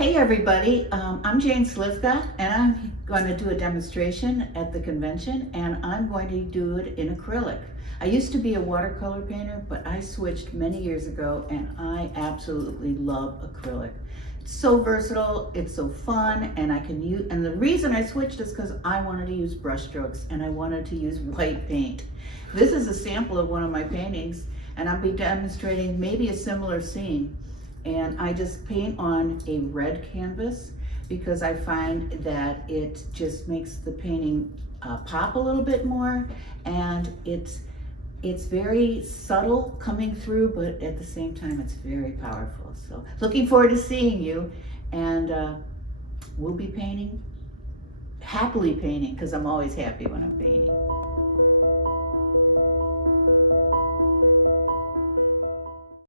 Hey everybody, I'm Jane Slivka and I'm going to do a demonstration at the convention, and I'm going to do it in acrylic. I used to be a watercolor painter, but I switched many years ago and I absolutely love acrylic. It's so versatile, it's so fun, and I can use, and the reason I switched is because I wanted to use brush strokes and I wanted to use white paint. This is a sample of one of my paintings and I'll be demonstrating maybe a similar scene. And I just paint on a red canvas because I find that it just makes the painting pop a little bit more, and it's very subtle coming through, but at the same time it's very powerful. So looking forward to seeing you, and we'll be painting, happily painting, because I'm always happy when I'm painting.